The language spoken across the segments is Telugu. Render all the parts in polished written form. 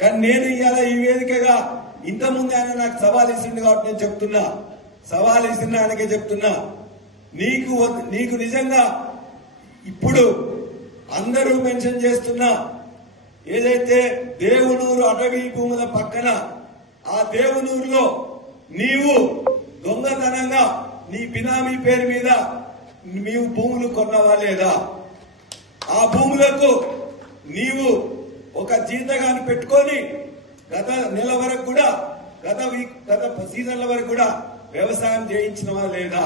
కానీ నేను ఇవాళ ఈ వేదికగా ఇంతకుముందు ఆయన నాకు సవాల్ ఇచ్చింది కాబట్టి నేను చెప్తున్నా, సవాల్ ఇచ్చిన ఆయనకే చెప్తున్నా, నీకు నిజంగా ఇప్పుడు అందరూ మెన్షన్ చేస్తున్నా ఏదైతే దేవునూరు అటవీ భూముల పక్కన ఆ దేవునూరులో నీవు దొంగతనంగా నీ బినామీ పేరు మీద నీవు భూములు కొన్నవా లేదా? ఆ భూములకు నీవు ఒక జీతగాన్ని పెట్టుకొని గత నెల వరకు కూడా గత సీజన్ల వరకు కూడా వ్యవసాయం చేయించినవా లేదా?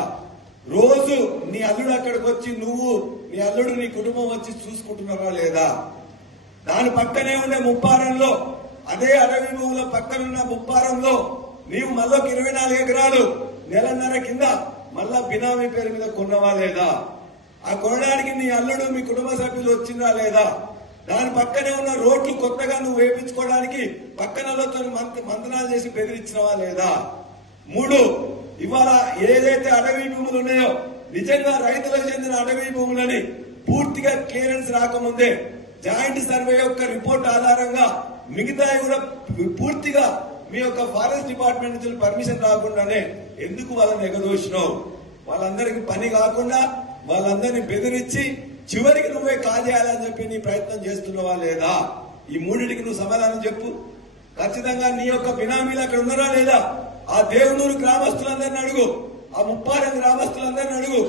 రోజు నీ అల్లుడు అక్కడికి వచ్చి నువ్వు నీ అల్లుడు నీ కుటుంబం వచ్చి చూసుకుంటున్నారా లేదా? దాని పక్కనే ఉండే ముప్పారంలో అదే అడవి భూముల పక్కనున్న ముప్పారంలో నీవు మళ్ళొక 24 ఎకరాలు నెలన్నర కింద మళ్ళా బినామీ పేరు మీద కొన్నవా లేదా? ఆ కొనడానికి నీ అల్లుడు మీ కుటుంబ సభ్యులు వచ్చిందా లేదా? దాని పక్కనే ఉన్న రోడ్లు కొత్తగా నువ్వు వేయించుకోవడానికి పక్కనలతో మంతనాలు చేసి బెదిరించినవా లేదా? 3, ఇవాళ ఏదైతే అడవి భూములు ఉన్నాయో నిజంగా రైతులకు చెందిన అడవి భూములని పూర్తిగా క్లియరెన్స్ రాకముందే జాయింట్ సర్వే యొక్క రిపోర్ట్ ఆధారంగా మిగతాయి కూడా పూర్తిగా మీ యొక్క ఫారెస్ట్ డిపార్ట్మెంట్ నుంచి పర్మిషన్ రాకుండానే ఎందుకు వాళ్ళని ఎగదోసినావు? వాళ్ళందరికీ పని కాకుండా వాళ్ళందరినీ బెదిరించి చివరికి నువ్వే కాజేయాలని చెప్పి నీ ప్రయత్నం చేస్తున్నావా లేదా? ఈ మూడింటికి నువ్వు సమాధానం చెప్పు. ఖచ్చితంగా నీ యొక్క బినామీలు అక్కడ ఉన్నారా లేదా? ఆ దేవునూరు గ్రామస్తులందరినీ అడుగు, ఆ ముప్పారం గ్రామస్తులందరినీ అడుగు.